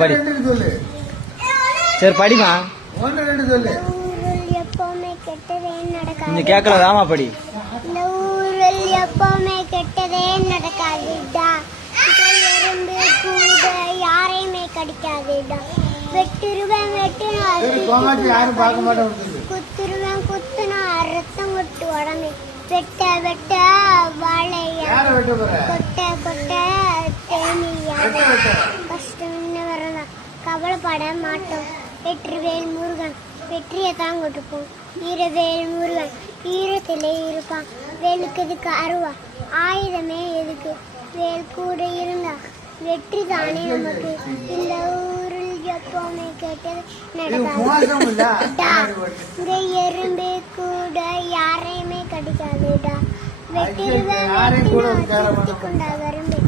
படி. சரி படிமா. எப்பவுமே கெட்டதே நடக்காது. நீ கேட்கல தாமா படி. இந்த ஊரில் எப்பவுமே கெட்டதே நடக்காதுடா. எறும்பு கூட யாரையுமே கடிக்காதுடா. வெட்டுருவேன் வெட்டுனா குத்துருவேன் குத்துனா ரத்தம் கொட்டு உடம்பு. வெட்ட வெட்ட வாழையா கொட்ட கொட்ட தேனியா. கஷ்டம் என்ன வரலாம் கவலைப்பட மாட்டோம். வெற்றிவேல் முருகன் வெற்றியை தான் கொடுப்போம். ஈரவேல் முருகன் ஈரத்திலே இருப்பான். வேலுக்கு எதுக்கு அருவா ஆயுதமே எதுக்கு. வேல் கூட இருந்தா வெற்றி தானே நமக்கு. இந்த ஊரில் எப்பவுமே கேட்டது நடக்காது. இங்க எறும்பு கூட யாரையுமே கடிக்காதுடா. வெட்டிடுவேன் கொண்டா வரும்பு.